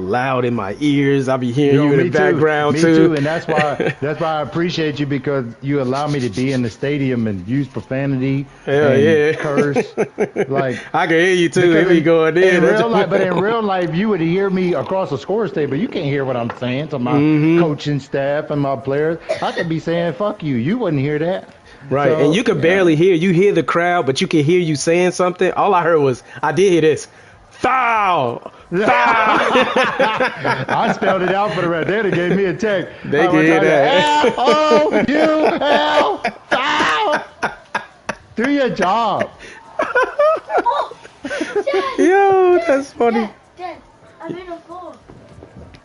loud in my ears. I'll be hearing you in the background me too. And that's why I appreciate you, because you allow me to be in the stadium and use profanity and curse. Like, I can hear you too. If you going in real life, but in real life, you would hear me across the scorer's table. You can't hear what I'm saying to my coaching staff and my players. I could be saying "fuck you." You wouldn't hear that. Right, so, and you could barely hear. You hear the crowd, but you can hear you saying something. All I heard was, I did hear this. Foul! I spelled it out for the rest. They gave me a text. They can hear that. F-O-U-L, foul! Do your job. Yo, that's funny. Dad, I made him fall.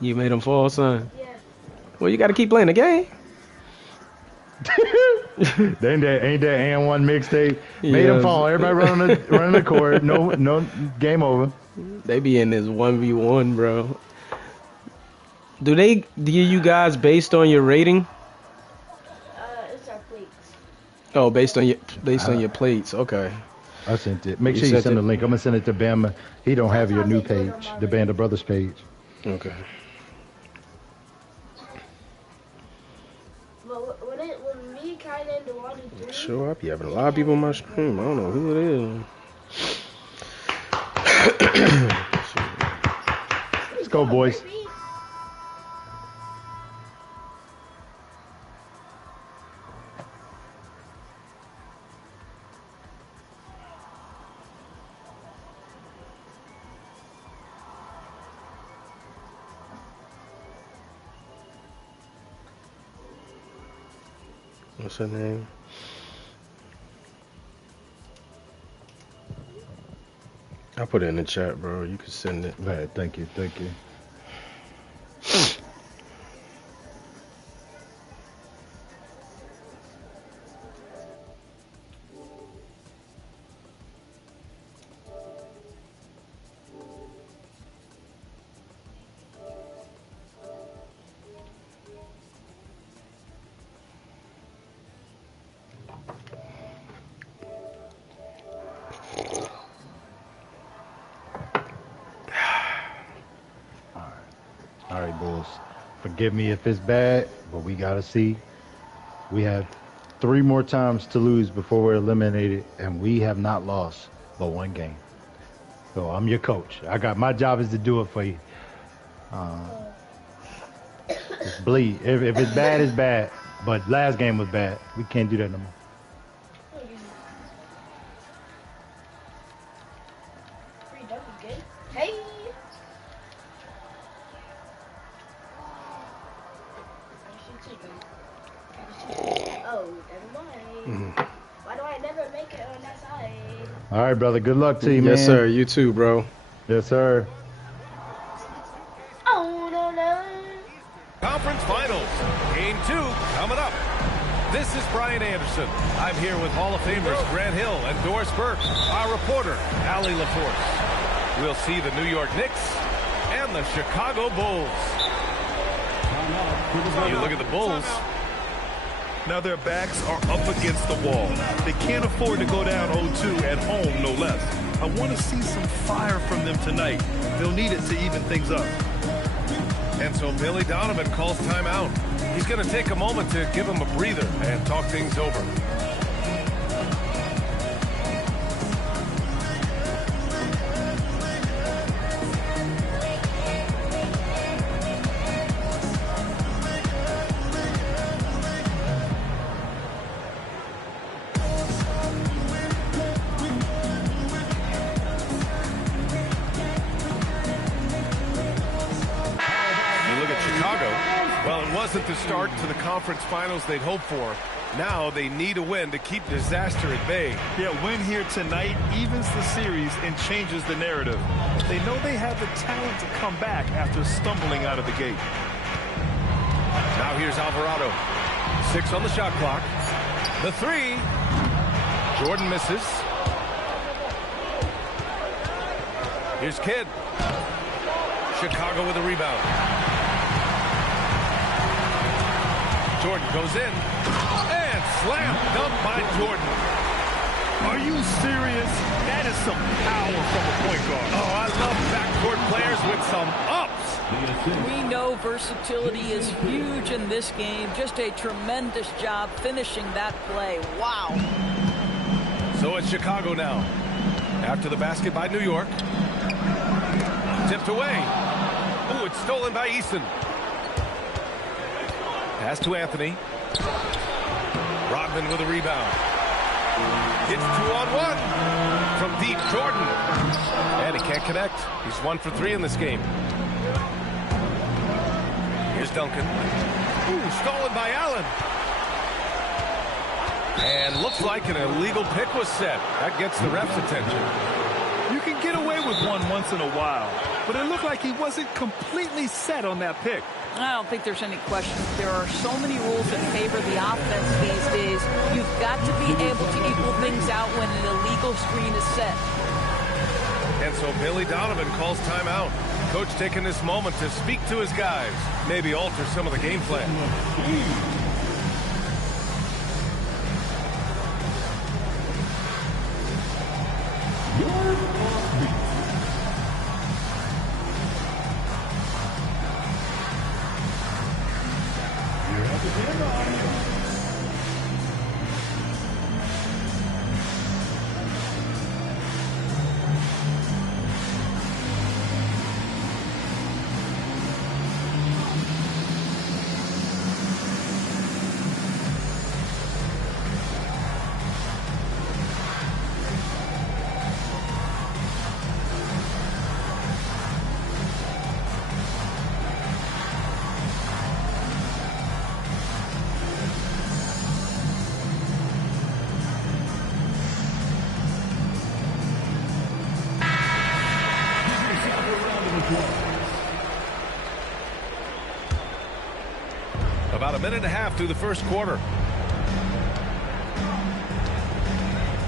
You made him fall, son? Yeah. Well, you got to keep playing the game. ain't that and one mixtape? Made him fall. Everybody running the court. No, game over. They be in this 1v1, bro. Do they give you guys based on your rating? It's our plates. Oh, based on your plates. Okay. I sent it. Make sure you send the link. I'm gonna send it to Bama. He don't have your new page, the Band of Brothers page. Okay. When me, Kylie, and Dewani do. Sure, I be having a lot of people on my stream. I don't know who it is. Let's go, boys. What's her name? I'll put it in the chat, bro. You can send it. All right, thank you. All right, Bulls. Forgive me if it's bad, but we got to see. We have 3 more times to lose before we're eliminated, and we have not lost but 1 game. So I'm your coach. My job is to do it for you. Just bleed. If it's bad, it's bad. But last game was bad. We can't do that no more. Hey. Oh, never mind. Why do I never make it on that side? All right, brother. Good luck to you, man. Yes, sir. You too, bro. Yes, sir. Oh, no. Conference Finals, Game 2 coming up. This is Brian Anderson. I'm here with Hall of Famers Grant Hill and Doris Burke, our reporter, Allie LaForce. We'll see the New York Knicks and the Chicago Bulls. You look at the Bulls. Now their backs are up against the wall. They can't afford to go down 0-2 at home, no less. I want to see some fire from them tonight. They'll need it to even things up. And so Billy Donovan calls timeout. He's going to take a moment to give him a breather and talk things over. Wasn't the start to the conference finals they'd hoped for. Now they need a win to keep disaster at bay. Yeah, win here tonight evens the series and changes the narrative. They know they have the talent to come back after stumbling out of the gate. Now here's Alvarado. 6 on the shot clock. The 3. Jordan misses. Here's Kidd. Chicago with a rebound. Jordan goes in, and slam dunk by Jordan. Are you serious? That is some power from a point guard. Oh, I love backcourt players with some ups. We know versatility is huge in this game. Just a tremendous job finishing that play. Wow. So it's Chicago now. After the basket by New York. Tipped away. Ooh, it's stolen by Eason. Pass to Anthony. Rodman with a rebound. It's 2-on-1 from deep. Jordan. And he can't connect. He's 1 for 3 in this game. Here's Duncan. Ooh, stolen by Allen. And looks like an illegal pick was set. That gets the ref's attention. You can get away with one once in a while, but it looked like he wasn't completely set on that pick. I don't think there's any question. There are so many rules that favor the offense these days. You've got to be able to equal things out when an illegal screen is set. And so Billy Donovan calls timeout. Coach taking this moment to speak to his guys. Maybe alter some of the game plan. About a minute and a half through the first quarter.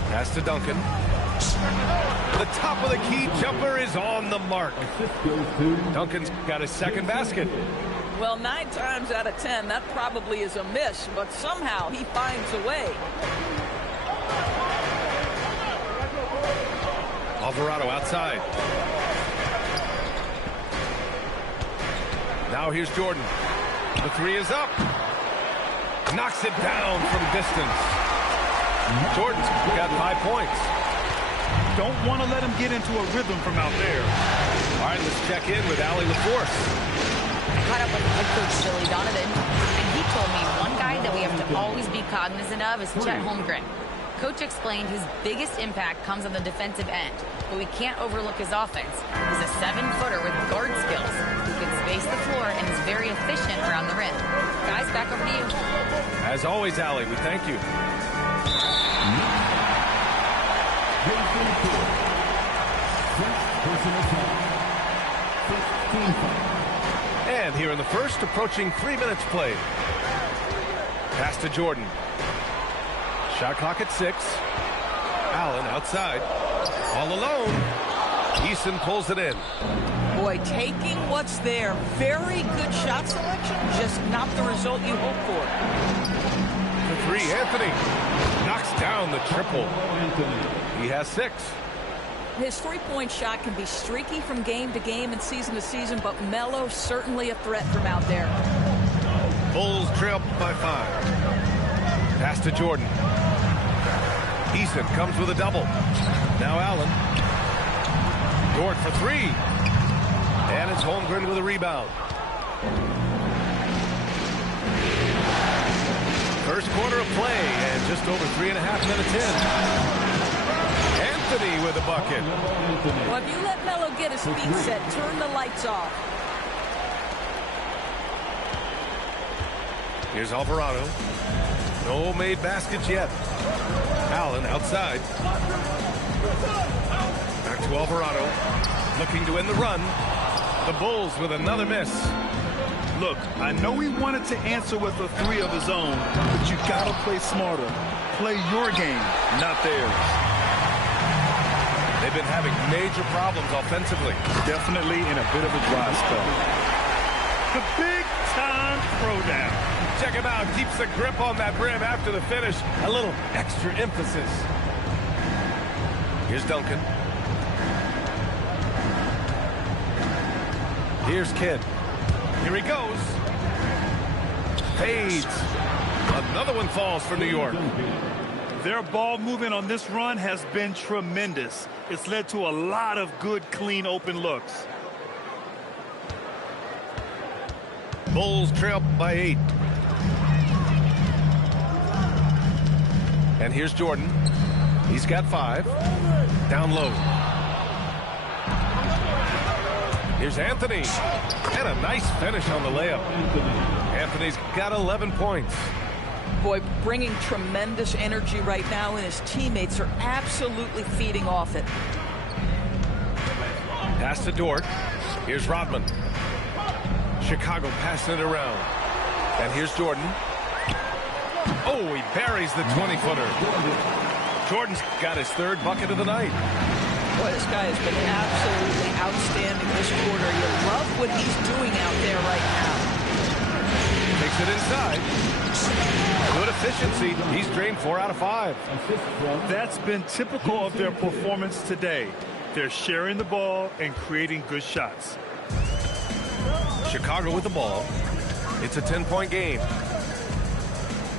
Pass to Duncan. The top of the key jumper is on the mark. Duncan's got his second basket. Well, 9 times out of 10, that probably is a miss, but somehow he finds a way. Alvarado outside. Now here's Jordan. The 3 is up. Knocks it down from distance. Jordan's got 5 points. Don't want to let him get into a rhythm from out there. All right, let's check in with Allie LaForce. I caught up with head coach Billy Donovan, and he told me one guy that we have to always be cognizant of is Chet Holmgren. Coach explained his biggest impact comes on the defensive end, but we can't overlook his offense. He's a 7-footer with guard skills who can space the floor and is very efficient around the rim. Guys, back over to you. As always, Allie, we thank you. And here in the first, approaching 3 minutes played. Pass to Jordan. Shot clock at 6. Allen outside. All alone. Eason pulls it in. Boy, taking what's there. Very good shot selection, just not the result you hope for. The 3, Anthony. Knocks down the triple. He has 6. His three-point shot can be streaky from game to game and season to season, but Melo certainly a threat from out there. Bulls trail by 5. Pass to Jordan. Eason comes with a double. Now Allen. Dort for 3. And it's Holmgren with a rebound. First quarter of play and just over 3.5 minutes in. Anthony with a bucket. Well, if you let Melo get his feet set, turn the lights off. Here's Alvarado. No made baskets yet. Allen outside. Back to Alvarado. Looking to end the run. The Bulls with another miss. Look, I know he wanted to answer with a 3 of his own, but you gotta play smarter. Play your game, not theirs. They've been having major problems offensively. Definitely in a bit of a dry spell. The big-time throwdown. Check him out. Keeps the grip on that rim after the finish. A little extra emphasis. Here's Duncan. Here's Kidd. Here he goes. Fades. Another one falls for New York. Their ball movement on this run has been tremendous. It's led to a lot of good, clean, open looks. Bulls trail by 8. And here's Jordan. He's got 5. Down low. Here's Anthony. And a nice finish on the layup. Anthony's got 11 points. Boy, bringing tremendous energy right now, and his teammates are absolutely feeding off it. Pass to Dort. Here's Rodman. Chicago passing it around. And here's Jordan. Oh, he buries the 20-footer. Jordan's got his 3rd bucket of the night. Boy, this guy has been absolutely outstanding this quarter. You love what he's doing out there right now. Takes it inside. Good efficiency. He's drained 4 out of 5. That's been typical of their performance today. They're sharing the ball and creating good shots. Chicago with the ball. It's a 10-point game.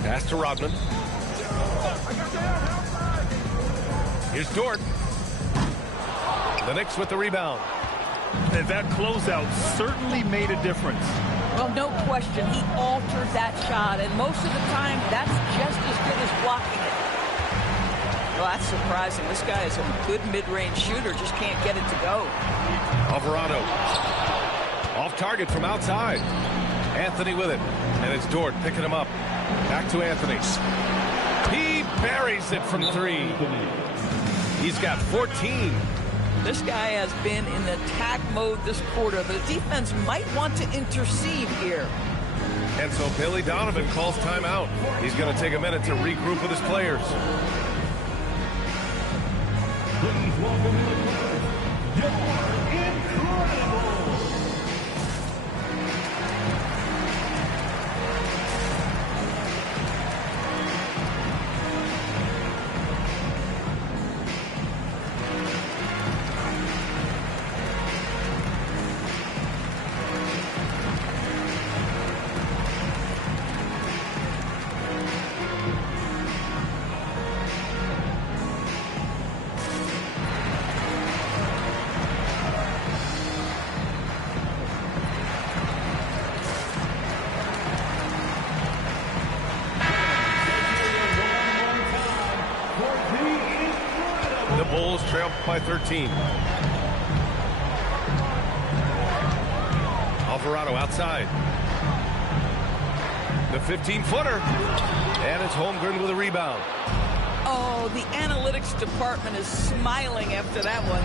Pass to Rodman. Here's Dort. The Knicks with the rebound. And that closeout certainly made a difference. Well, no question, he altered that shot, and most of the time, that's just as good as blocking it. Well, that's surprising. This guy is a good mid-range shooter, just can't get it to go. Alvarado. Off target from outside. Anthony with it. And it's Dort picking him up. Back to Anthony. He buries it from 3. He's got 14. This guy has been in attack mode this quarter. The defense might want to intercede here. And so Billy Donovan calls timeout. He's going to take a minute to regroup with his players. The Bulls trail by 13. Alvarado outside. The 15-footer. And it's Holmgren with a rebound. Oh, the analytics department is smiling after that one.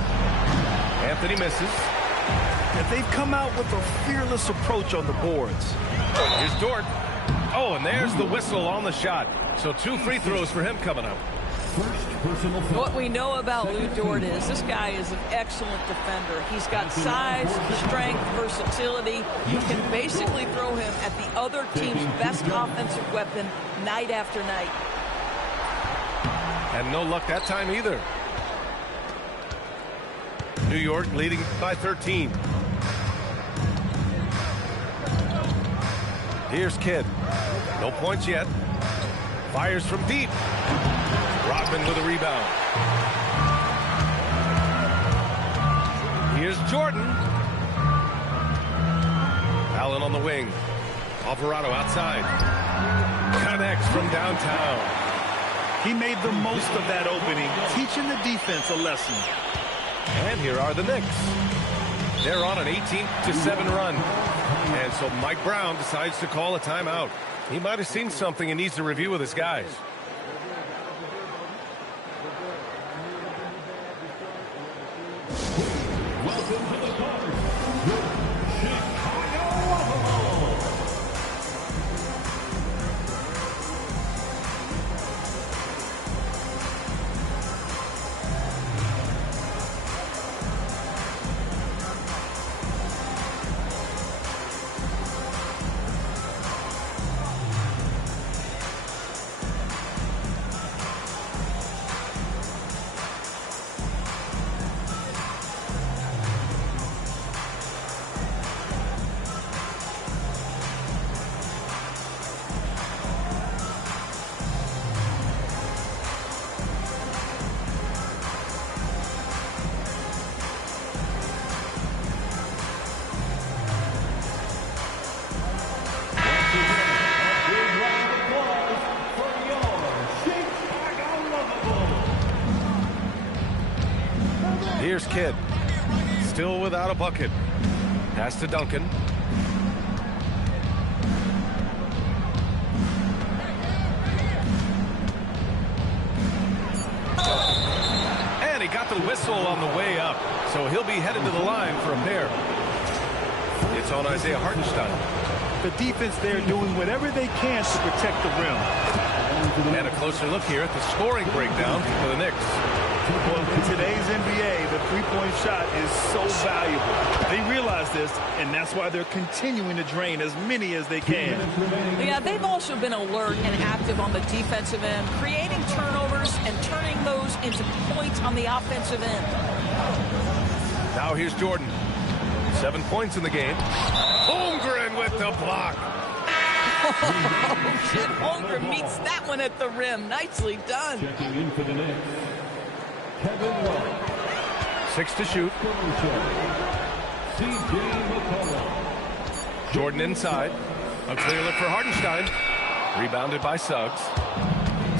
Anthony misses. And they've come out with a fearless approach on the boards. Here's Dort. Oh, and there's the whistle on the shot. So 2 free throws for him coming up. What we know about Lou Dort is this guy is an excellent defender. He's got size, strength, versatility. You can basically throw him at the other team's best offensive weapon night after night. And no luck that time either. New York leading by 13. Here's Kidd. No points yet. Fires from deep. Rodman with a rebound. Here's Jordan. Allen on the wing. Alvarado outside. Connects from downtown. He made the most of that opening, teaching the defense a lesson. And here are the Knicks. They're on an 18-7 run. And so Mike Brown decides to call a timeout. He might have seen something and needs to review with his guys. Welcome to the court, Chicago. Kidd. Still without a bucket. Pass to Duncan. And he got the whistle on the way up, so he'll be headed to the line for a pair. It's on Isaiah Hartenstein. The defense there doing whatever they can to protect the rim. And a closer look here at the scoring breakdown for the Knicks. Well, in today's NBA, the three-point shot is so valuable. They realize this, and that's why they're continuing to drain as many as they can. Yeah, they've also been alert and active on the defensive end, creating turnovers and turning those into points on the offensive end. Now here's Jordan. 7 points in the game. Holmgren with the block. Chet Holmgren meets that one at the rim. Nicely done. Checking in for the Knicks, Kevin Love. 6 to shoot. C.J. McCollum. Jordan inside. A clear look for Hartenstein. Rebounded by Suggs.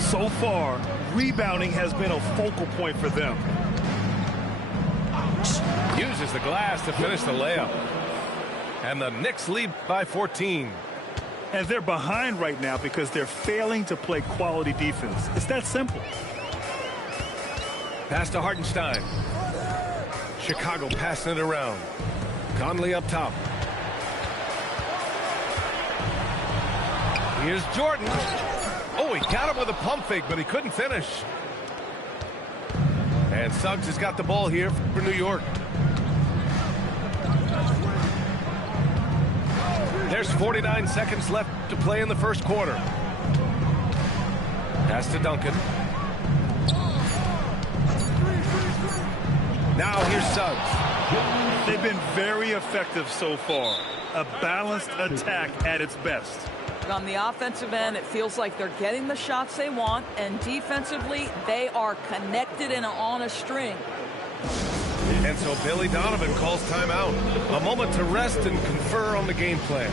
So far, rebounding has been a focal point for them. Uses the glass to finish the layup. And the Knicks lead by 14. And they're behind right now because they're failing to play quality defense. It's that simple. Pass to Hartenstein. Chicago passing it around. Conley up top. Here's Jordan. Oh, he got him with a pump fake, but he couldn't finish. And Suggs has got the ball here for New York. There's 49 seconds left to play in the first quarter. Pass to Duncan. Now here's Suggs. They've been very effective so far. A balanced attack at its best. On the offensive end, it feels like they're getting the shots they want, and defensively, they are connected and on a string. And so Billy Donovan calls timeout. A moment to rest and confer on the game plan.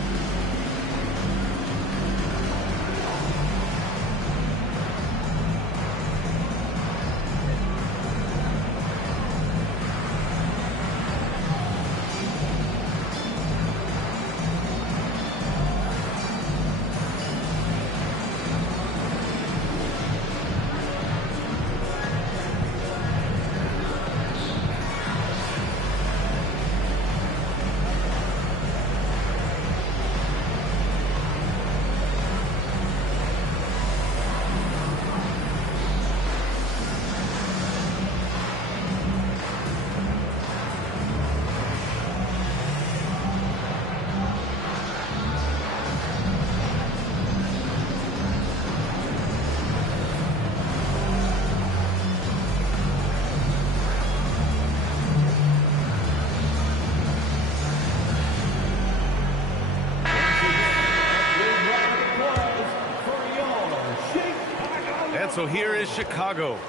So here is Chicago.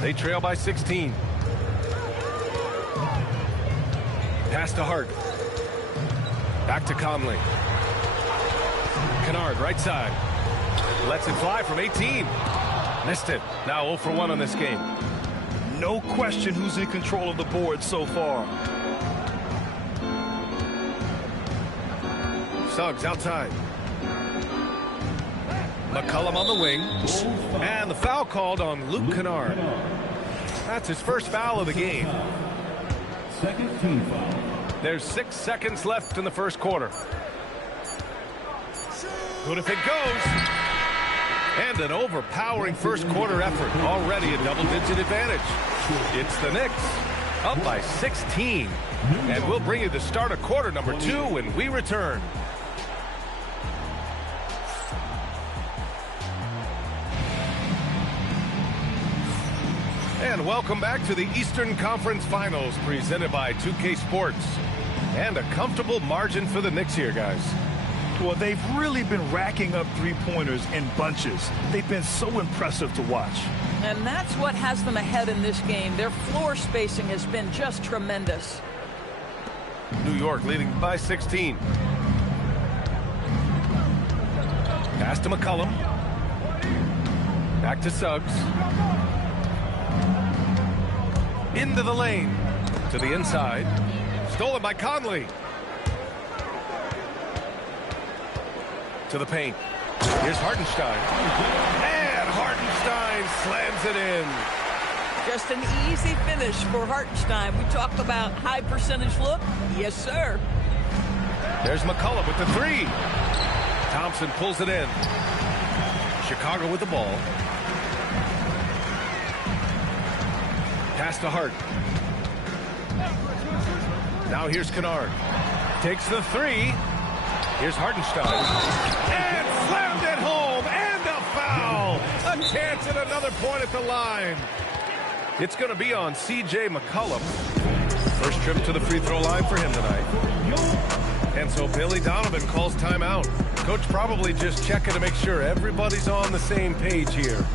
They trail by 16. Pass to Hart. Back to Conley. Kennard, right side. Lets it fly from 18. Missed it. Now 0 for 1 on this game. No question who's in control of the board so far. Suggs outside. McCollum on the wing. And the foul called on Luke Kennard. That's his first foul of the game. Second team foul. There's 6 seconds left in the first quarter. Good if it goes. And an overpowering first quarter effort. Already a double-digit advantage. It's the Knicks up by 16. And we'll bring you the start of quarter number 2 when we return. And welcome back to the Eastern Conference Finals presented by 2K Sports. And a comfortable margin for the Knicks here, guys. Well, they've really been racking up three-pointers in bunches. They've been so impressive to watch. And that's what has them ahead in this game. Their floor spacing has been just tremendous. New York leading by 16. Pass to McCollum. Back to Suggs. Into the lane. To the inside. Stolen by Conley. To the paint. Here's Hartenstein. And Hartenstein slams it in. Just an easy finish for Hartenstein. We talked about high percentage look. Yes, sir. There's McCullough with the three. Thompson pulls it in. Chicago with the ball. Pass to Hart. Now here's Kennard. Takes the three. Here's Hartenstein. And slammed it home. And a foul. A chance at another point at the line. It's going to be on C.J. McCollum. First trip to the free throw line for him tonight. And so Billy Donovan calls timeout. Coach probably just checking to make sure everybody's on the same page here.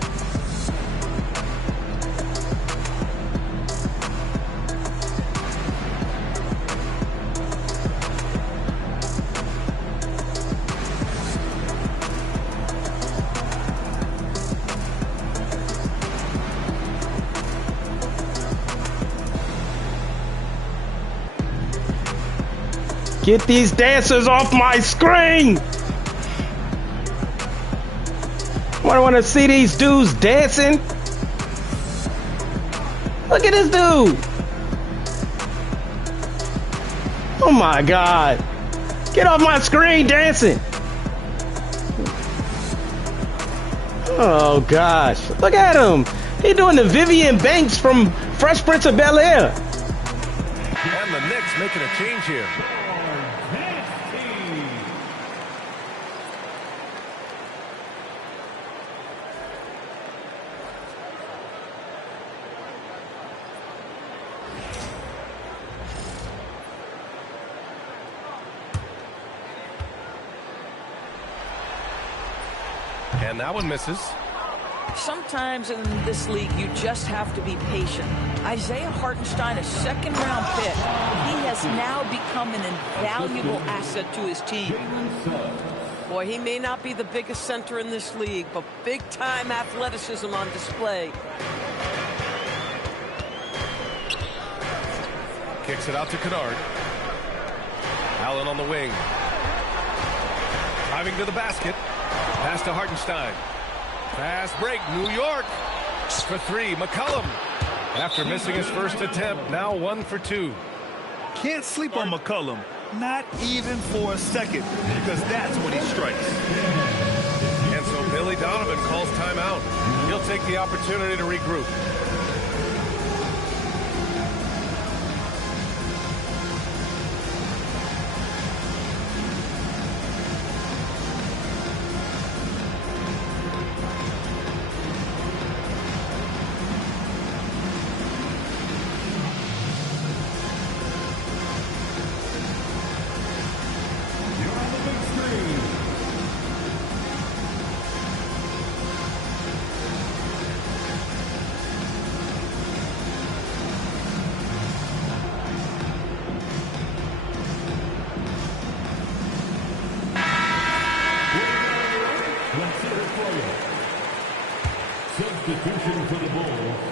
Get these dancers off my screen! I want to see these dudes dancing. Look at this dude. Oh my God. Get off my screen dancing. Oh gosh. Look at him. He's doing the Vivian Banks from Fresh Prince of Bel-Air. And the Knicks making a change here. And that one misses. Sometimes in this league, you just have to be patient. Isaiah Hartenstein, a second-round pick. He has now become an invaluable asset to his team. Boy, he may not be the biggest center in this league, but big-time athleticism on display. Kicks it out to Kennard. Allen on the wing. Driving to the basket. Pass to Hartenstein. Fast break. New York for three. McCollum, after missing his first attempt, now 1 for 2. Can't sleep on McCollum, not even for a second, because that's when he strikes. And so Billy Donovan calls timeout. He'll take the opportunity to regroup.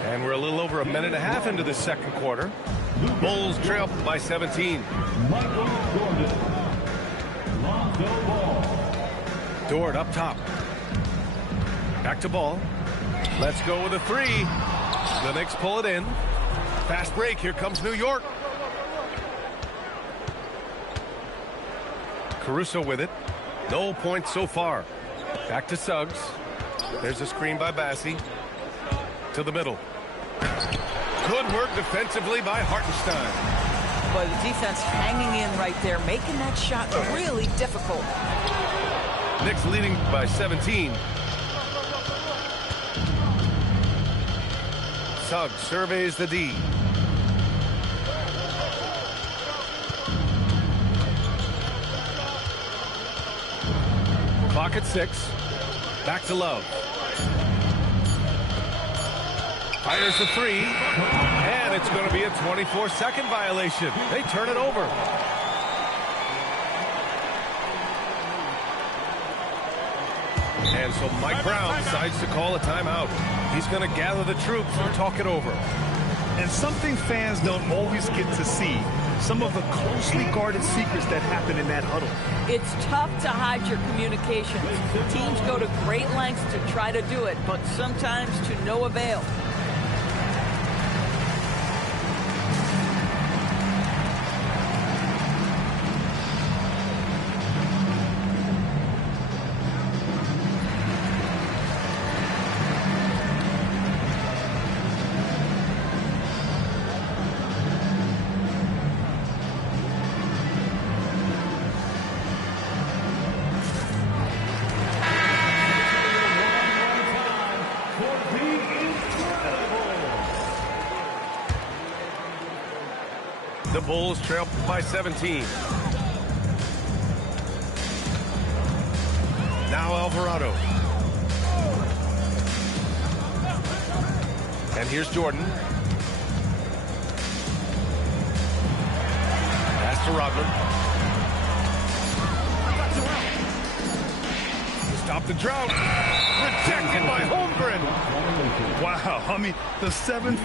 And we're a little over a minute and a half into the second quarter. Bulls trail by 17. Dort up top. Back to ball. Let's go with a three. The Knicks pull it in. Fast break. Here comes New York. Caruso with it. No points so far. Back to Suggs. There's a screen by Bassie. To the middle. Good work defensively by Hartenstein. But the defense hanging in right there, making that shot really difficult. Knicks leading by 17. Suggs surveys the D. Clock at 6. Back to Love. Fires the three. And it's going to be a 24-second violation. They turn it over. And so Mike Brown decides to call a timeout. He's going to gather the troops and talk it over. And something fans don't always get to see, some of the closely guarded secrets that happen in that huddle. It's tough to hide your communications. Teams go to great lengths to try to do it, but sometimes to no avail. The Bulls trail by 17. Now Alvarado. And here's Jordan. Pass to Rodman. Stop the drought. Rejected by Holmgren. Wow, I mean, the 7'6"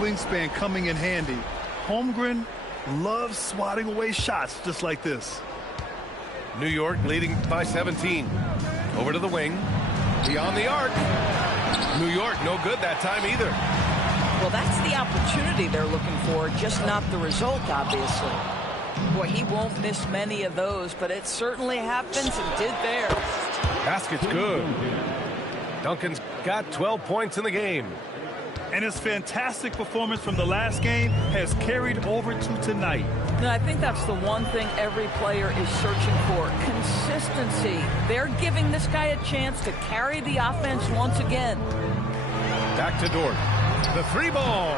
wingspan coming in handy. Holmgren loves swatting away shots just like this. New York leading by 17. Over to the wing. Beyond the arc. New York no good that time either. Well, that's the opportunity they're looking for, just not the result, obviously. Boy, he won't miss many of those, but it certainly happens and did there. Basket's good. Duncan's got 12 points in the game. And his fantastic performance from the last game has carried over to tonight. And I think that's the one thing every player is searching for, consistency. They're giving this guy a chance to carry the offense once again. Back to Dort. The three ball.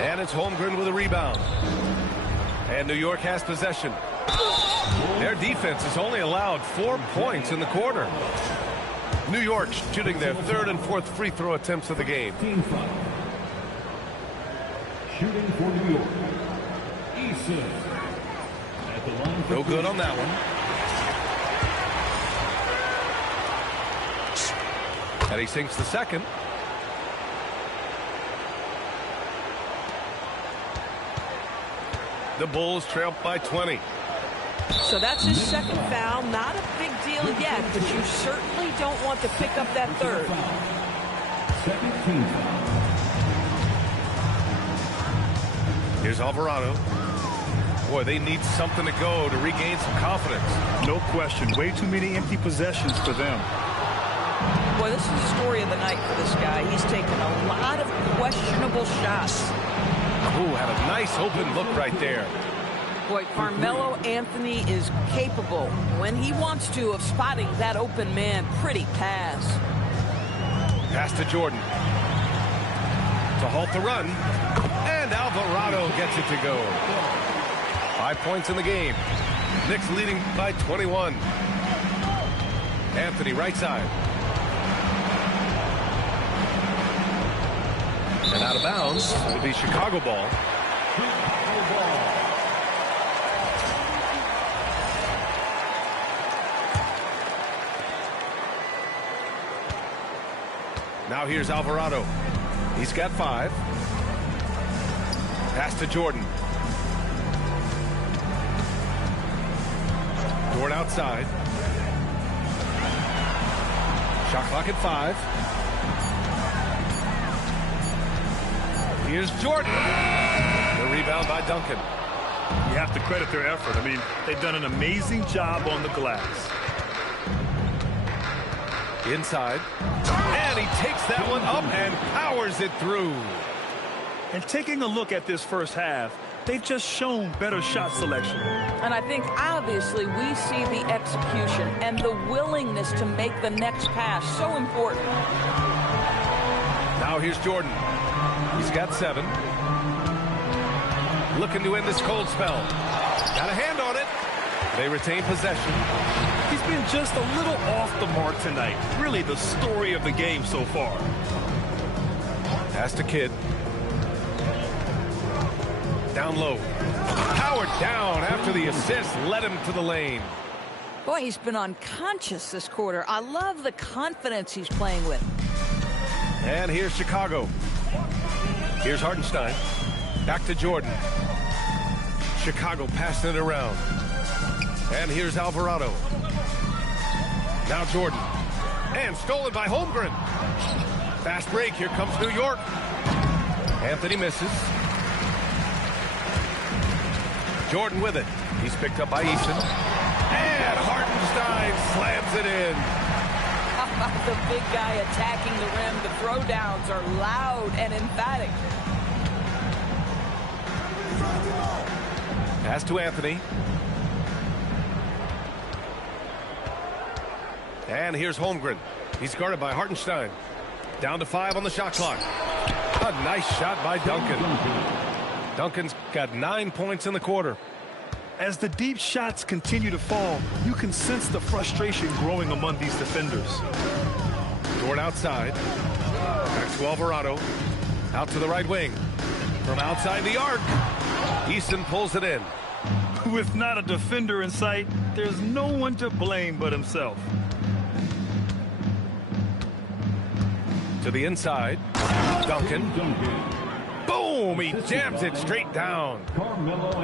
And it's Holmgren with a rebound. And New York has possession. Their defense has only allowed 4 points in the quarter. New York shooting their third and fourth free throw attempts of the game. Team foul. Shooting for New York. Eason. At the line for No good on that one. And he sinks the second. The Bulls trail by 20. So that's his second foul. Not a big deal yet, but you certainly don't want to pick up that third. Second team foul. Here's Alvarado. Boy, they need something to go to regain some confidence. No question. Way too many empty possessions for them. Boy, this is the story of the night for this guy. He's taken a lot of questionable shots. Ooh, had a nice open look right there. Boy, Carmelo Anthony is capable, when he wants to, of spotting that open man. Pretty pass. Pass to Jordan. To halt the run. And Alvarado gets it to go. 5 points in the game. Knicks leading by 21. Anthony right side. And out of bounds. It'll be Chicago ball. Now here's Alvarado. He's got 5. Pass to Jordan. Dort outside. Shot clock at 5. Here's Jordan. The rebound by Duncan. You have to credit their effort. I mean, they've done an amazing job on the glass. Inside. And he takes that one up and powers it through. And taking a look at this first half, they've just shown better shot selection. And I think, obviously, we see the execution and the willingness to make the next pass so important. Now here's Jordan. He's got 7. Looking to end this cold spell. Got a hand on it. They retain possession. He's been just a little off the mark tonight. Really the story of the game so far. Pass to Kidd. Down low. Powered down after the assist led him to the lane. Boy, he's been unconscious this quarter. I love the confidence he's playing with. And here's Chicago. Here's Hartenstein. Back to Jordan. Chicago passing it around. And here's Alvarado. Now Jordan. And stolen by Holmgren. Fast break. Here comes New York. Anthony misses. Jordan with it. He's picked up by Eason. And Hartenstein slams it in. How about the big guy attacking the rim? The throwdowns are loud and emphatic. Pass to Anthony. And here's Holmgren. He's guarded by Hartenstein. Down to 5 on the shot clock. A nice shot by Duncan. Duncan's got 9 points in the quarter. As the deep shots continue to fall, you can sense the frustration growing among these defenders. Dort outside. Back to Alvarado. Out to the right wing. From outside the arc. Eason pulls it in. With not a defender in sight, there's no one to blame but himself. To the inside. Duncan. Boom! He jams it straight down.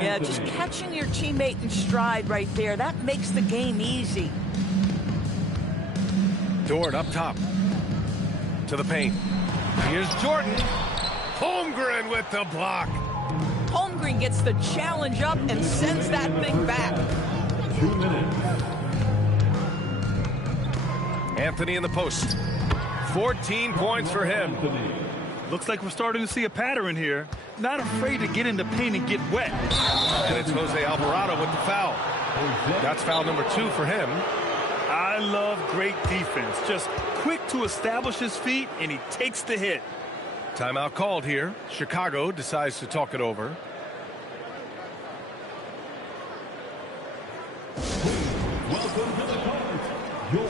Yeah, just catching your teammate in stride right there. That makes the game easy. Dort up top. To the paint. Here's Jordan. Holmgren with the block. Holmgren gets the challenge up and sends that thing back. 2 minutes. Anthony in the post. 14 points for him. Looks like we're starting to see a pattern here. Not afraid to get in the paint and get wet. And it's Jose Alvarado with the foul. That's foul number 2 for him. I love great defense. Just quick to establish his feet, and he takes the hit. Timeout called here. Chicago decides to talk it over. Welcome to the court, your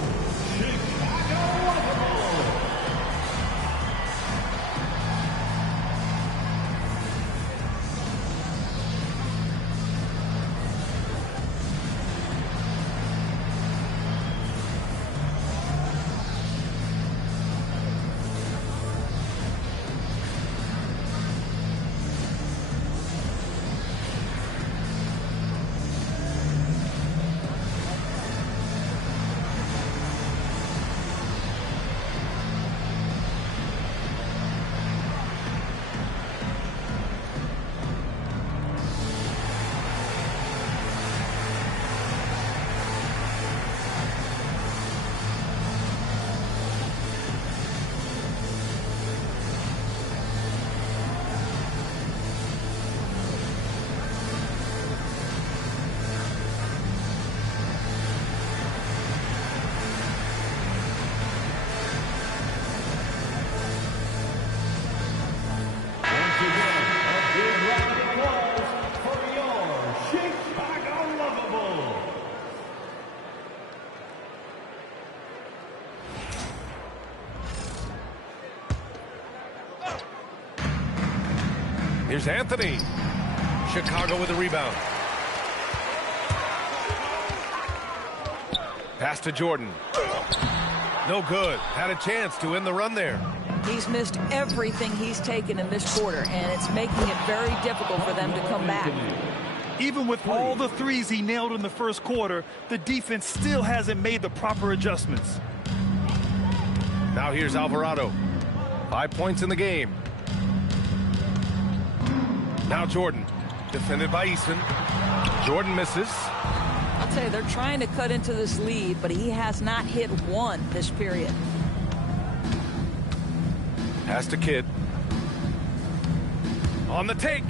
Chicago Bulls. Here's Anthony. Chicago with the rebound. Pass to Jordan. No good. Had a chance to end the run there. He's missed everything he's taken in this quarter, and it's making it very difficult for them to come back. Even with all the threes he nailed in the first quarter, the defense still hasn't made the proper adjustments. Now here's Alvarado. 5 points in the game. Now Jordan. Defended by Eason. Jordan misses. I'll tell you, they're trying to cut into this lead, but he has not hit one this period. Pass to Kidd. On the take.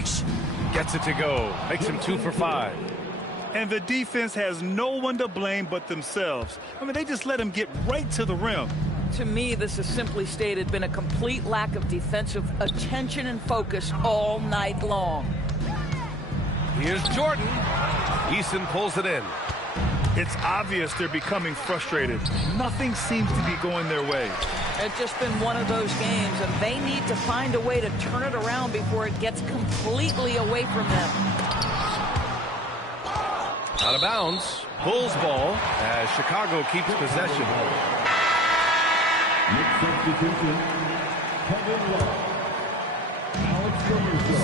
Gets it to go. Makes him 2 for 5. And the defense has no one to blame but themselves. I mean, they just let him get right to the rim. To me, this has simply stated been a complete lack of defensive attention and focus all night long. Here's Jordan. Eason pulls it in. It's obvious they're becoming frustrated. Nothing seems to be going their way. It's just been one of those games, and they need to find a way to turn it around before it gets completely away from them. Out of bounds. Bulls ball as Chicago keeps possession. Next substitution, Kevin Love. Alex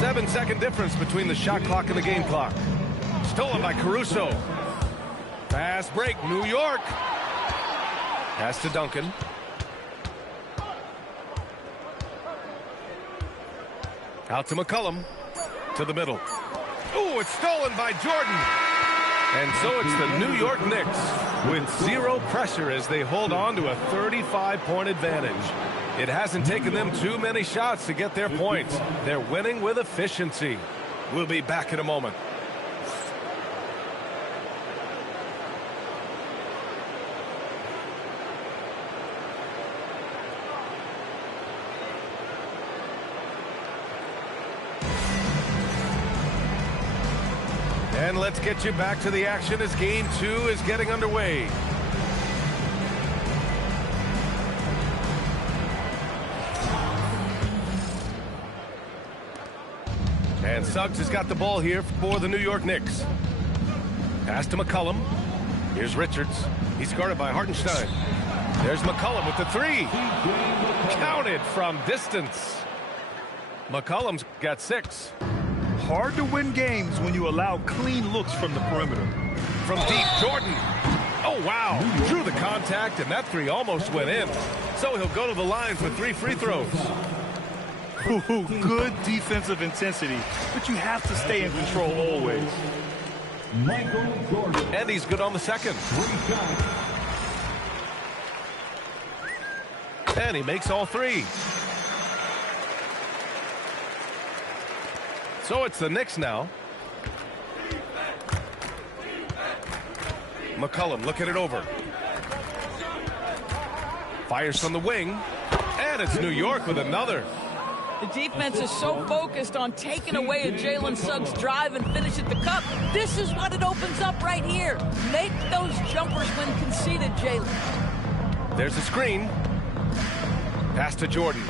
7-second difference between the shot clock and the game clock. Stolen by Caruso. Fast break, New York. Pass to Duncan. Out to McCollum. To the middle. Ooh, it's stolen by Jordan. And so it's the New York Knicks with zero pressure as they hold on to a 35-point advantage. It hasn't taken them too many shots to get their points. They're winning with efficiency. We'll be back in a moment. And let's get you back to the action as Game 2 is getting underway. And Suggs has got the ball here for the New York Knicks. Pass to McCollum. Here's Richards. He's guarded by Hartenstein. There's McCollum with the three. Counted from distance. McCollum's got 6. Hard to win games when you allow clean looks from the perimeter. From deep, Jordan. Oh, wow. Drew the contact, and that three almost went in. So he'll go to the lines with 3 free throws. Ooh, good defensive intensity, but you have to stay in control always. Michael Jordan. And he's good on the second. And he makes all 3. So it's the Knicks now. McCollum looking it over. Fires from the wing. And it's New York with another. The defense is so focused on taking away a Jalen Suggs drive and finish at the cup. This is what it opens up right here. Make those jumpers when conceded, Jalen. There's a screen. Pass to Jordan.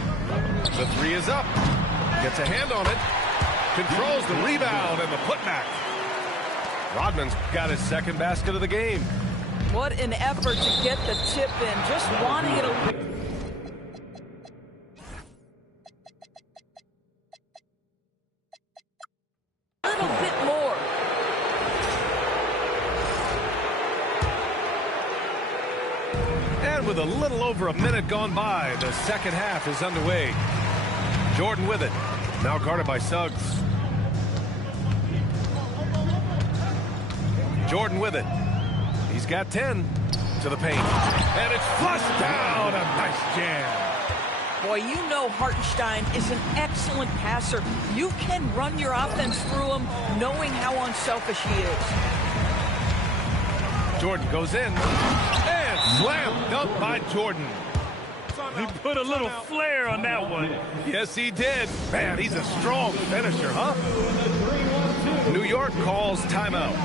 The 3 is up. Gets a hand on it. Controls the rebound and the putback. Rodman's got his second basket of the game. What an effort to get the tip in. Just wanting it a little bit more. And with a little over a minute gone by, the second half is underway. Jordan with it. Now guarded by Suggs. Jordan with it. He's got 10 to the paint. And it's flushed down. A nice jam. Boy, you know Hartenstein is an excellent passer. You can run your offense through him knowing how unselfish he is. Jordan goes in. And slam dunk by Jordan. He put a little flair on that one. Yes, he did. Man, he's a strong finisher, huh? New York calls timeout.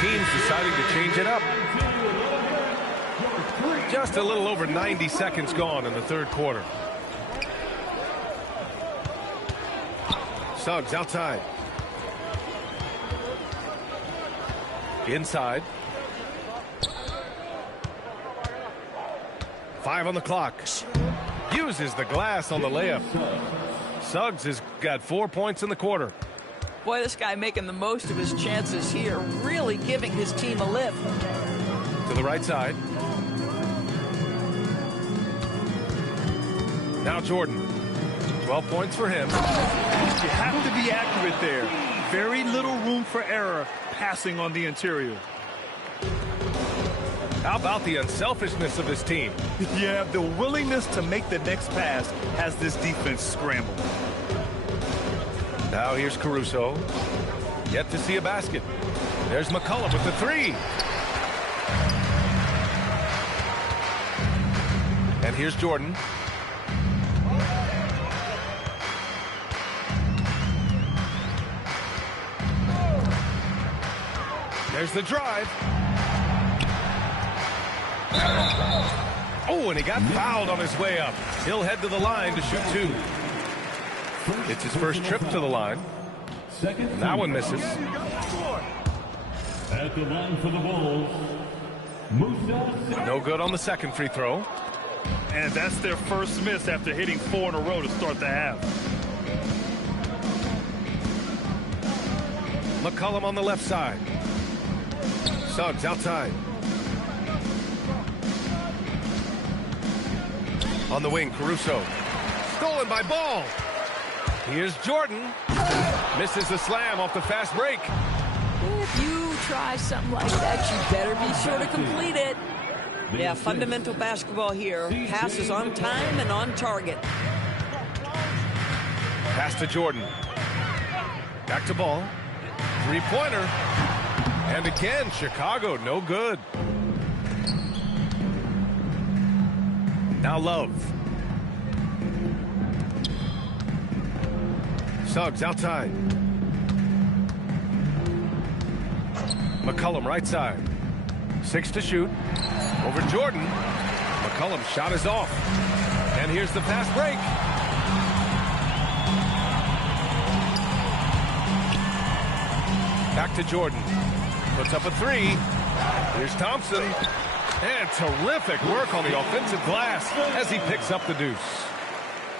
Teams deciding to change it up. Just a little over 90 seconds gone in the third quarter. Suggs outside. Inside. 5 on the clock. Uses the glass on the layup. Suggs has got 4 points in the quarter. Boy, this guy making the most of his chances here, really giving his team a lift. To the right side. Now Jordan. 12 points for him. You have to be accurate there. Very little room for error passing on the interior. How about the unselfishness of his team? Yeah, the willingness to make the next pass has this defense scrambled. Now here's Caruso. Yet to see a basket. There's McCollum with the 3. And here's Jordan. There's the drive. Oh, and he got fouled on his way up. He'll head to the line to shoot 2. It's his first trip to the line. That one misses. At the line for the Bulls, Musa. No good on the second free throw. And that's their first miss after hitting 4 in a row to start the half. McCollum on the left side. Suggs outside. On the wing, Caruso. Stolen by Ball. Here's Jordan. Misses the slam off the fast break. If you try something like that, you better be sure to complete it. Yeah, fundamental basketball here. Passes on time and on target. Pass to Jordan. Back to Ball. Three-pointer. And again, Chicago, no good. Now Love. Suggs outside. McCollum right side. 6 to shoot. Over Jordan. McCollum's shot is off. And here's the fast break. Back to Jordan. Puts up a 3. Here's Thompson. And terrific work on the offensive glass as he picks up the deuce.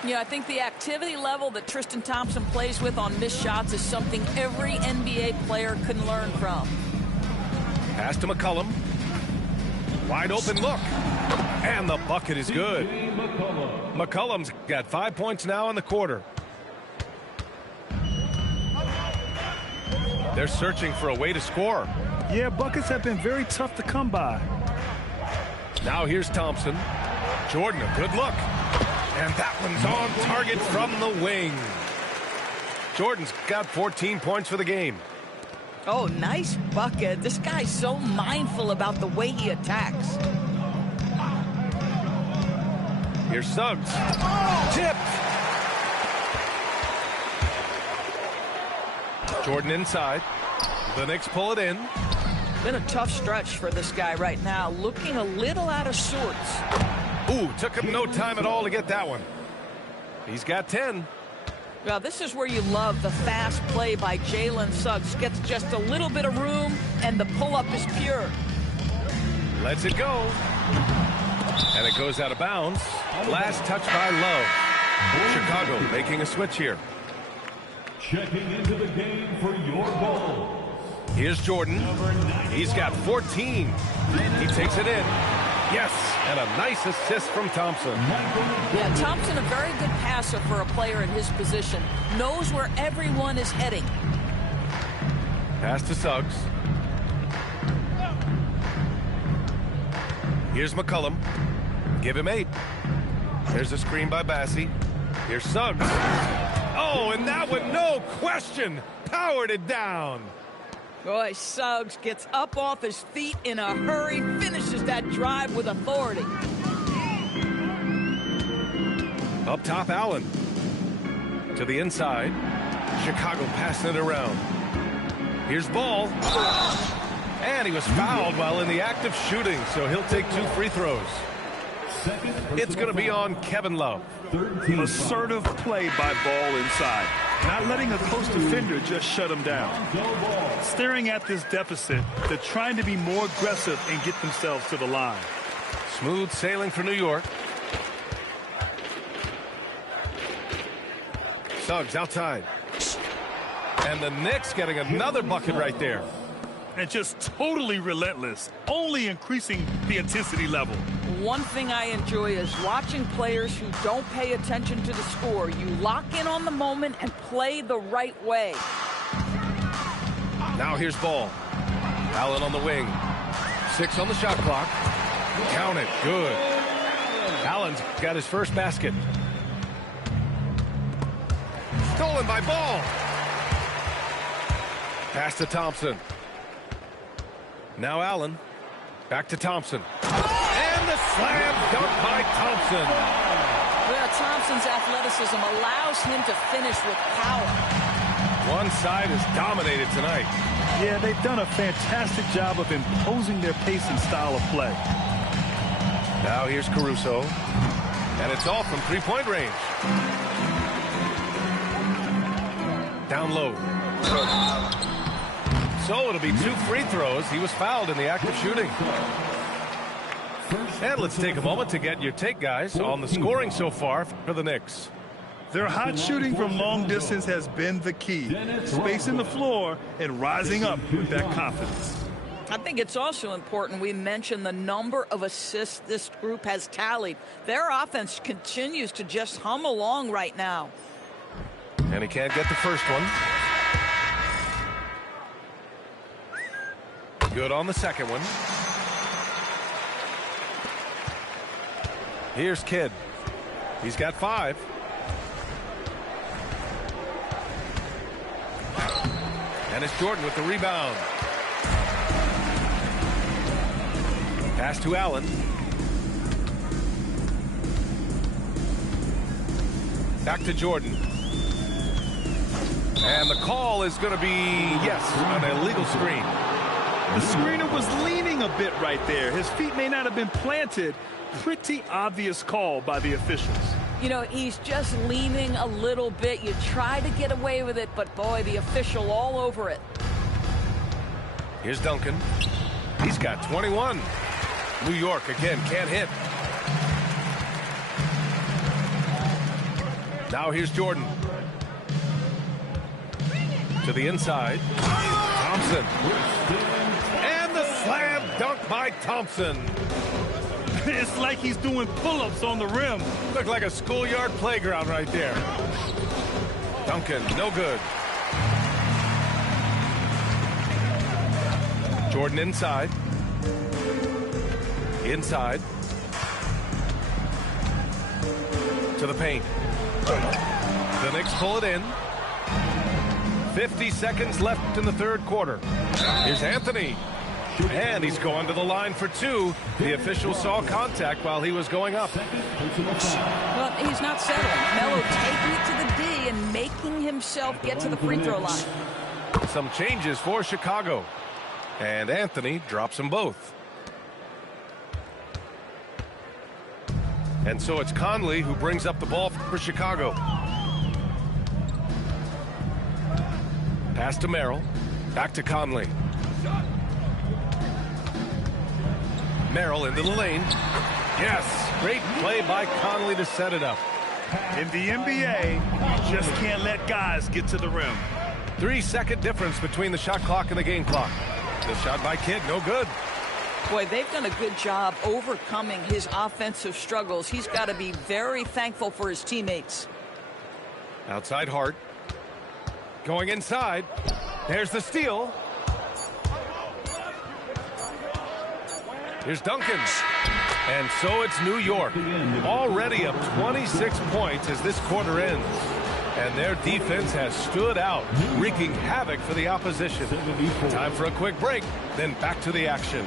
Yeah, I think the activity level that Tristan Thompson plays with on missed shots is something every NBA player can learn from. Pass to McCollum. Wide open look. And the bucket is good. McCollum's got 5 points now in the quarter. They're searching for a way to score. Yeah, buckets have been very tough to come by. Now here's Thompson. Jordan, a good look. And that one's on target from the wing. Jordan's got 14 points for the game. Oh, nice bucket. This guy's so mindful about the way he attacks. Here's Suggs. Tipped. Jordan inside. The Knicks pull it in. Been a tough stretch for this guy right now. Looking a little out of sorts. Ooh, took him no time at all to get that one. He's got 10. Well, this is where you love the fast play by Jalen Suggs. Gets just a little bit of room, and the pull-up is pure. Lets it go. And it goes out of bounds. Last touch by Love. Chicago making a switch here. Checking into the game for your Bulls. Here's Jordan. He's got 14. He takes it in. Yes, and a nice assist from Thompson. Yeah, Thompson, a very good passer for a player in his position. Knows where everyone is heading. Pass to Suggs. Here's McCollum. Give him 8. There's a screen by Bassie. Here's Suggs. Oh, and that one, no question, powered it down. Boy, Suggs gets up off his feet in a hurry, finishes that drive with authority. Up top, Allen. To the inside. Chicago passing it around. Here's Ball. And he was fouled while in the act of shooting, so he'll take 2 free throws. It's going to be on Kevin Love. Assertive play by Ball inside. Not letting a close defender just shut him down. Staring at this deficit, they're trying to be more aggressive and get themselves to the line. Smooth sailing for New York. Suggs outside. And the Knicks getting another bucket right there. And just totally relentless, only increasing the intensity level. One thing I enjoy is watching players who don't pay attention to the score. You lock in on the moment and play the right way. Now here's Ball. Allen on the wing. 6 on the shot clock. Count it. Good. Allen's got his first basket. Stolen by Ball. Pass to Thompson. Now Allen. Back to Thompson. And the slam dunk by Thompson. Well, Thompson's athleticism allows him to finish with power. One side is dominated tonight. Yeah, they've done a fantastic job of imposing their pace and style of play. Now here's Caruso. And it's off from three-point range. Down low. So it'll be 2 free throws. He was fouled in the act of shooting. And let's take a moment to get your take, guys, on the scoring so far for the Knicks. Their hot shooting from long distance has been the key. Spacing the floor and rising up with that confidence. I think it's also important we mention the number of assists this group has tallied. Their offense continues to just hum along right now. And he can't get the first one. Good on the second one. Here's Kidd. He's got 5. And it's Jordan with the rebound. Pass to Allen. Back to Jordan. And the call is going to be, yes, an illegal screen. The screener was leaning a bit right there. His feet may not have been planted. Pretty obvious call by the officials. You know, he's just leaning a little bit. You try to get away with it, but boy, the official all over it. Here's Duncan. He's got 21. New York again can't hit. Now here's Jordan. To the inside. Thompson. And the slam dunk by Thompson. It's like he's doing pull-ups on the rim. Looked like a schoolyard playground right there. Duncan, no good. Jordan inside. Inside. To the paint. The Knicks pull it in. 50 seconds left in the third quarter. Here's Anthony. And he's going to the line for 2. The official saw contact while he was going up. Well, he's not settling. Melo taking it to the D and making himself get to the free throw line. Some changes for Chicago. And Anthony drops them both. And so it's Conley who brings up the ball for Chicago. Pass to Merrill. Back to Conley. Merrill into the lane. Yes, great play by Conley to set it up. In the NBA, you just can't let guys get to the rim. 3-second difference between the shot clock and the game clock. The shot by Kidd, no good. Boy, they've done a good job overcoming his offensive struggles. He's got to be very thankful for his teammates. Outside Hart. Going inside. There's the steal. Here's Duncan. And so it's New York. Already up 26 points as this quarter ends. And their defense has stood out, wreaking havoc for the opposition. Time for a quick break, then back to the action.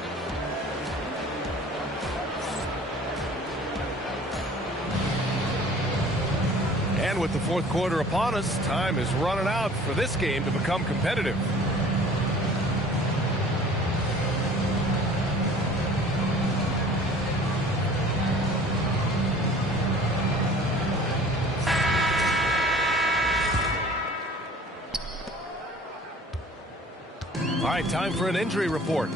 And with the fourth quarter upon us, time is running out for this game to become competitive. All right, time for an injury report.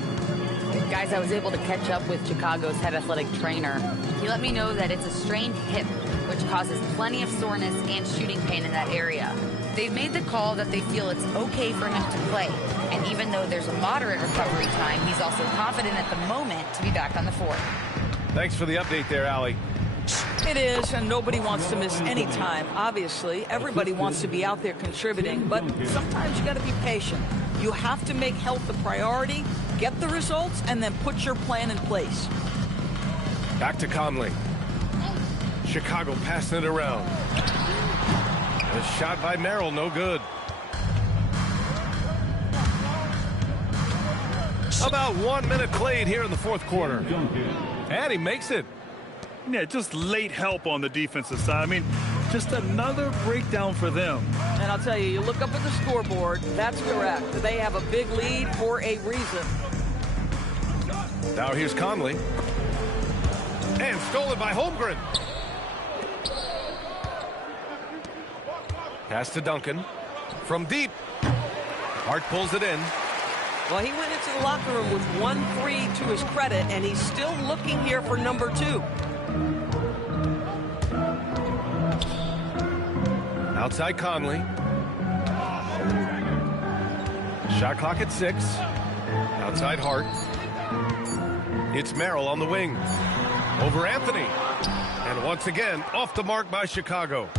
Guys, I was able to catch up with Chicago's head athletic trainer. He let me know that it's a strained hip, which causes plenty of soreness and shooting pain in that area. They've made the call that they feel it's okay for him to play. And even though there's a moderate recovery time, he's also confident at the moment to be back on the floor. Thanks for the update there, Allie. It is, and nobody wants to miss any time. Obviously, everybody wants to be out there contributing, but sometimes you got to be patient. You have to make health a priority, get the results, and then put your plan in place. Back to Conley. Chicago passing it around. The shot by Merrill, no good. About 1 minute played here in the fourth quarter. And he makes it. Yeah, just late help on the defensive side. I mean, Just another breakdown for them. And I'll tell you, you look up at the scoreboard, that's correct. They have a big lead for a reason. Now here's Conley. And stolen by Holmgren. Pass to Duncan. From deep. Hart pulls it in. Well, he went into the locker room with 1-3 to his credit, and he's still looking here for number 2. Outside Conley. Shot clock at 6. Outside Hart. It's Merrill on the wing. Over Anthony. And once again, off the mark by Chicago.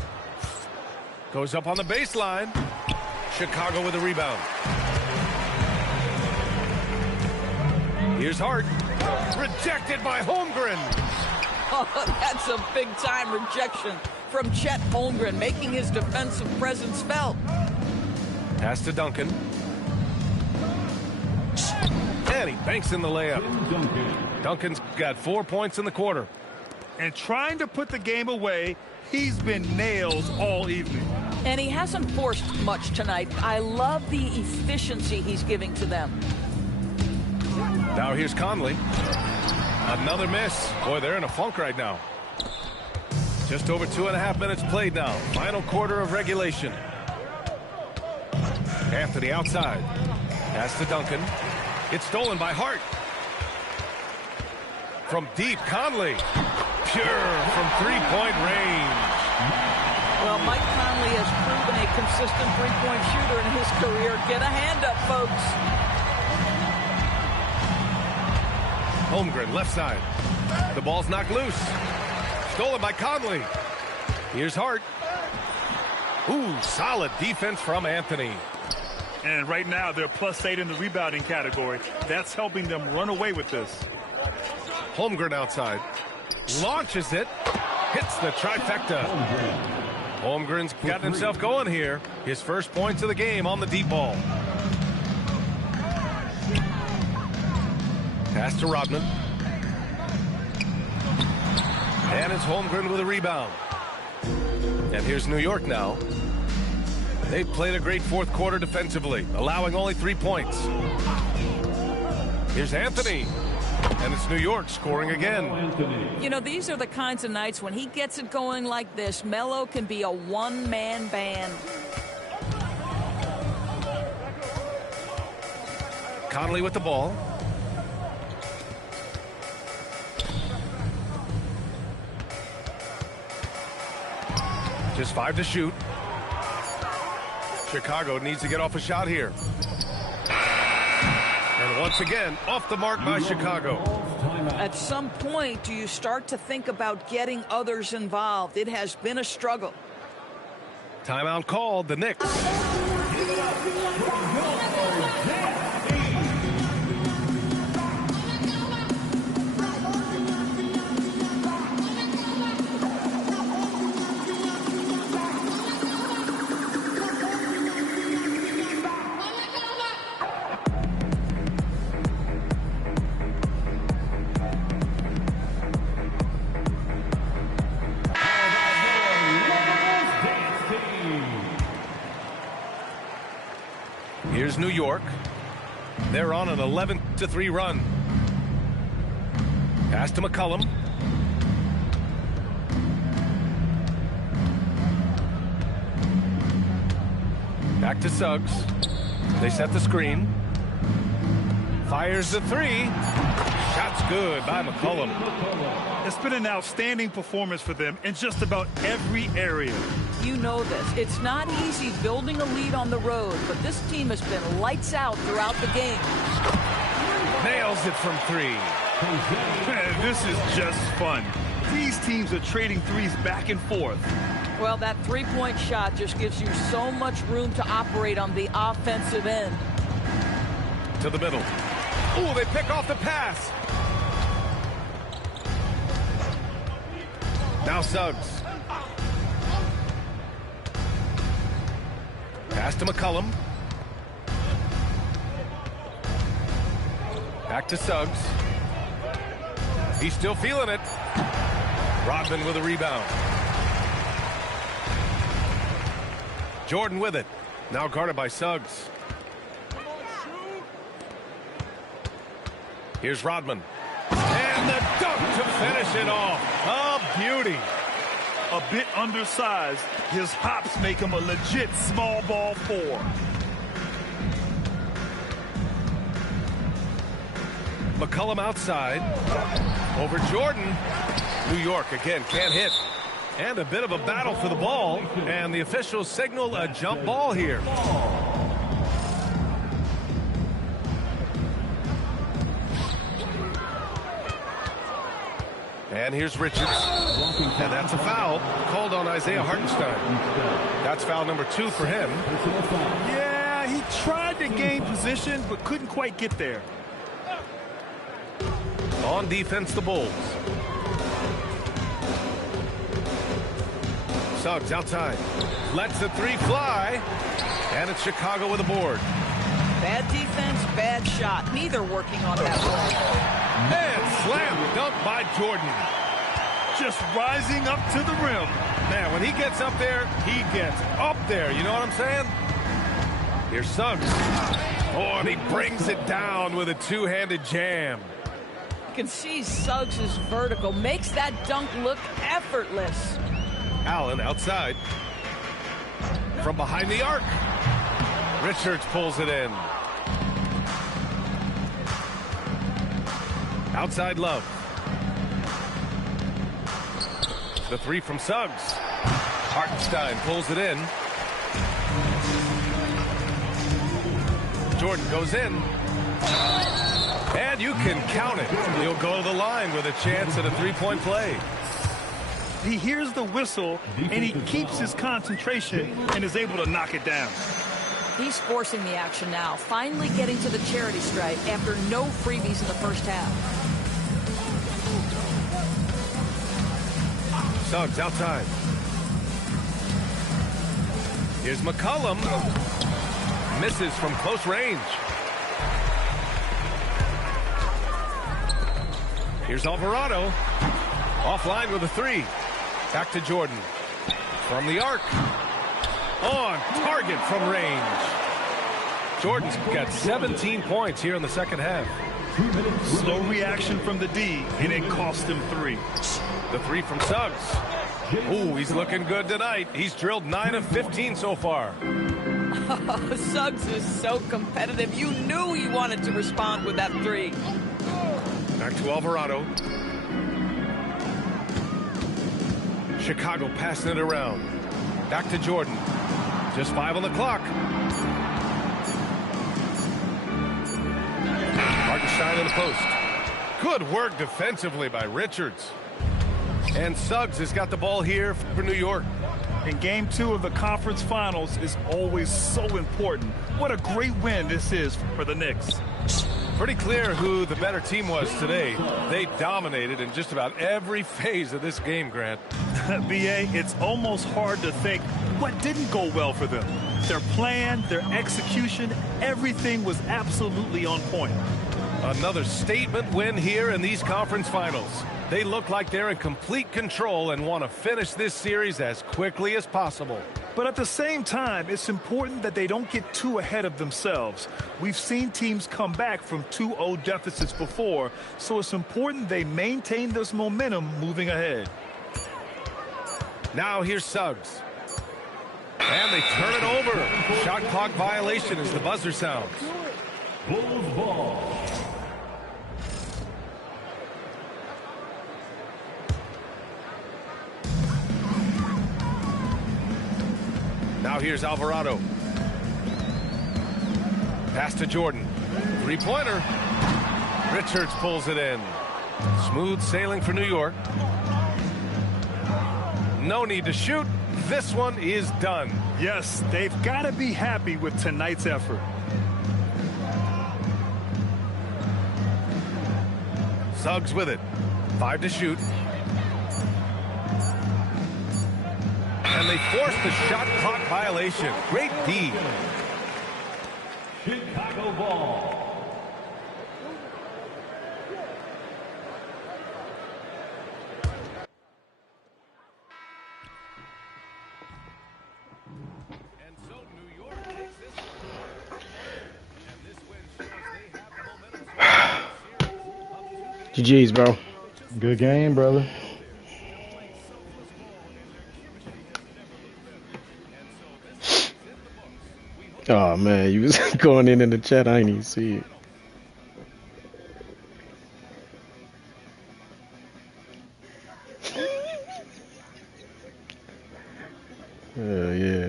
Goes up on the baseline. Chicago with a rebound. Here's Hart. Rejected by Holmgren. Oh, that's a big-time rejection from Chet Holmgren, making his defensive presence felt. Pass to Duncan. And he banks in the layup. Duncan's got 4 points in the quarter. And trying to put the game away, he's been nails all evening. And he hasn't forced much tonight. I love the efficiency he's giving to them. Now here's Conley. Another miss. Boy, they're in a funk right now. Just over 2.5 minutes played now. Final quarter of regulation. Anthony outside. Pass to Duncan. It's stolen by Hart. From deep, Conley. Pure from three-point range. Well, Mike Conley has proven a consistent three-point shooter in his career. Get a hand up, folks. Holmgren, left side. The ball's knocked loose. Stolen by Conley. Here's Hart. Ooh, solid defense from Anthony. And right now, they're +8 in the rebounding category. That's helping them run away with this. Holmgren outside. Launches it. Hits the trifecta. Holmgren's got himself going here. His first points of the game on the deep ball. Pass to Rodman. And it's Holmgren with a rebound. And here's New York now. They've played a great fourth quarter defensively, allowing only 3 points. Here's Anthony. And it's New York scoring again. You know, these are the kinds of nights when he gets it going like this, Melo can be a one-man band. Conley with the ball. Just 5 to shoot. Chicago needs to get off a shot here. And once again, off the mark by Chicago. At some point, do you start to think about getting others involved? It has been a struggle. Timeout called, the Knicks. Here's New York. They're on an 11-3 run. Pass to McCollum. Back to Suggs. They set the screen. Fires the three. Shot's good by McCollum. It's been an outstanding performance for them in just about every area. You know this. It's not easy building a lead on the road, but this team has been lights out throughout the game. Nails it from 3. Man, this is just fun. These teams are trading threes back and forth. Well, that three-point shot just gives you so much room to operate on the offensive end. To the middle. Ooh, they pick off the pass. Now Suggs. Pass to McCollum. Back to Suggs. He's still feeling it. Rodman with a rebound. Jordan with it. Now guarded by Suggs. Here's Rodman. And the dunk to finish it off. A beauty. A bit undersized, his hops make him a legit small ball 4. McCollum outside. Over Jordan. New York again can't hit. And a bit of a battle for the ball. And the officials signal a jump ball here. And here's Richards. And that's a foul called on Isaiah Hartenstein. That's foul number 2 for him. Yeah, he tried to gain position, but couldn't quite get there. On defense, the Bulls. Suggs outside. Lets the 3 fly. And it's Chicago with a board. Bad defense, bad shot. Neither working on that play. And slam dunk by Jordan. Just rising up to the rim. Man, when he gets up there, he gets up there. You know what I'm saying? Here's Suggs. Oh, and he brings it down with a two-handed jam. You can see Suggs' vertical makes that dunk look effortless. Allen outside. From behind the arc. Richards pulls it in. Outside Love. The 3 from Suggs. Hartenstein pulls it in. Jordan goes in. And you can count it. He'll go to the line with a chance at a 3-point play. He hears the whistle, and he keeps his concentration and is able to knock it down. He's forcing the action now, finally getting to the charity stripe after no freebies in the first half. Suggs outside. Here's McCollum. Misses from close range. Here's Alvarado. Offline with a 3. Back to Jordan. From the arc. On target from range. Jordan's got 17 points here in the second half. Slow reaction from the D, and it cost him 3. The 3 from Suggs. Ooh, he's looking good tonight. He's drilled 9 of 15 so far. Suggs is so competitive. You knew he wanted to respond with that 3. Back to Alvarado. Chicago passing it around. Back to Jordan. Just 5 on the clock. Hartenstein in the post. Good work defensively by Richards. And Suggs has got the ball here for New York. And Game 2 of the conference finals is always so important. What a great win this is for the Knicks. Pretty clear who the better team was today. They dominated in just about every phase of this game, Grant. B.A., it's almost hard to think what didn't go well for them. Their plan, their execution, everything was absolutely on point. Another statement win here in these conference finals. They look like they're in complete control and want to finish this series as quickly as possible. But at the same time, it's important that they don't get too ahead of themselves. We've seen teams come back from 2-0 deficits before, so it's important they maintain this momentum moving ahead. Now here's Suggs. And they turn it over. Shot clock violation as the buzzer sounds. Bulls ball. Now here's Alvarado. Pass to Jordan. 3-pointer. Richards pulls it in. Smooth sailing for New York. No need to shoot. This one is done. Yes, they've got to be happy with tonight's effort. Suggs with it. 5 to shoot. And they force the shot clock violation. Great D. Chicago ball. GG's, bro. Good game, brother. Oh man, you was going in the chat. I ain't even see it. Yeah.